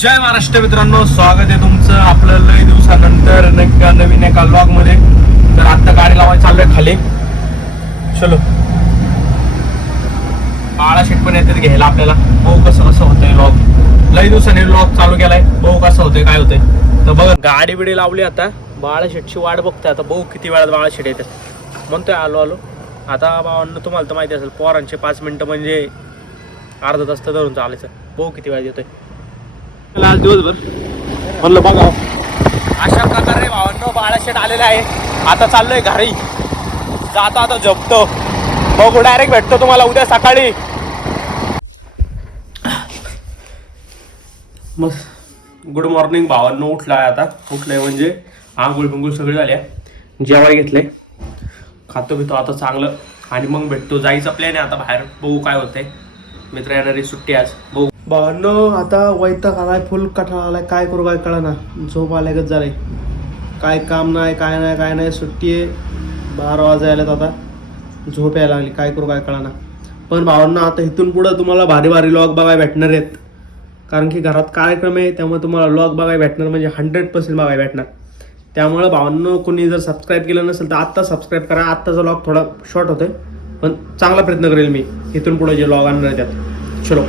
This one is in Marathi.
जय महाराष्ट्र मित्रांनो, स्वागत आहे तुमचं आपलं लई दिवसानंतर नवीन एका व्लॉग मध्ये. तर आता गाडी लावायला चाललोय खाली. चलो, बाळा शेट पण येते घ्यायला आपल्याला. बघू कसं कसं होतंय व्लॉग. लई दिवसाने व्लॉग चालू केलाय, बघू कसं होतंय काय होतंय. तर बघा गाडी बिडी लावली आता. बाळा शेटची वाट बघतोय आता, बघू किती वेळात बाळा शेट येते. म्हणतोय आलो आलो. आता बाबांना तुम्हाला तर माहिती असेल, पोरांचे 5 मिनिटं म्हणजे अर्धा तास तर धरून चालायचं. बघू किती वेळात येतोय. आज दिवसभर म्हणलं बघा अशा प्रकारे भावांनो बाळा शेट आलेला आहे. आता चाललोय घरी. जाता आता झोपतो. बघू डायरेक्ट भेटतो तुम्हाला उद्या सकाळी. मस्त गुड मॉर्निंग भावांनो. उठलाय आता. उठलंय म्हणजे आंघोळ बिंगोळ सगळे झाल्या. जेवायला घेतलंय. खातो पितो आता चांगलं आणि मग भेटतो. जायचा प्लॅन आहे आता बाहेर. बघू काय होतंय. मित्र येणारी सुट्टी आज. बघू भावांनो. आता वैताग आलाय, फुल कठाळा आलाय. काय करू काय कळा ना. झोप आल्यागत झालंय. काय काम नाही काय नाही काय नाही. सुट्टी आहे. 12 वाजायलात आता. झोप यायला लागली. काय करू काय कळा ना. पण भावांना आता इथून पुढं तुम्हाला भारी भारी व्लॉग बघायला भेटणार आहेत. कारण की घरात कार्यक्रम आहे, त्यामुळे तुम्हाला व्लॉग बघायला भेटणार म्हणजे 100% बघायला भेटणार. त्यामुळं भावांनो कोणी जर सबस्क्राईब केलं नसेल तर आत्ता सबस्क्राईब करा. आत्ताचा व्लॉग थोडा शॉर्ट होतोय, पण चांगला प्रयत्न करेल मी इथून पुढे जे व्लॉग आणणार आहे त्यात. चलो.